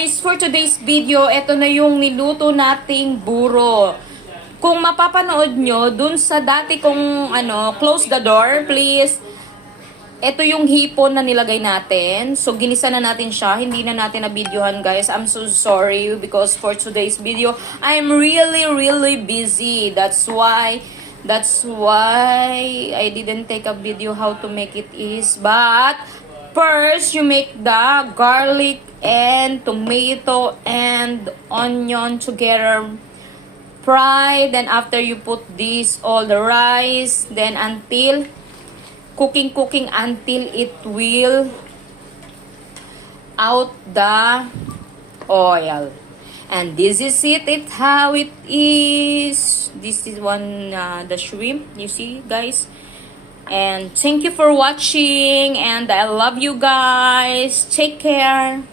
guys, for today's video, ito na yung niluto nating buro. Kung mapapanood nyo, dun sa dati kong close the door, please. Ito yung hipon na nilagay natin. So, ginisa na natin siya. Hindi na natin na-videohan, guys. I'm so sorry because for today's video, I'm really busy. That's why I didn't take a video how to make it is. But, first, you make the garlic and tomato and onion together. Fry. Then, after you put this, all the rice. Then, until cooking until it will out the oil. And this is it. It's how it is. This is one the shrimp. You see, guys. And thank you for watching. And I love you guys. Take care.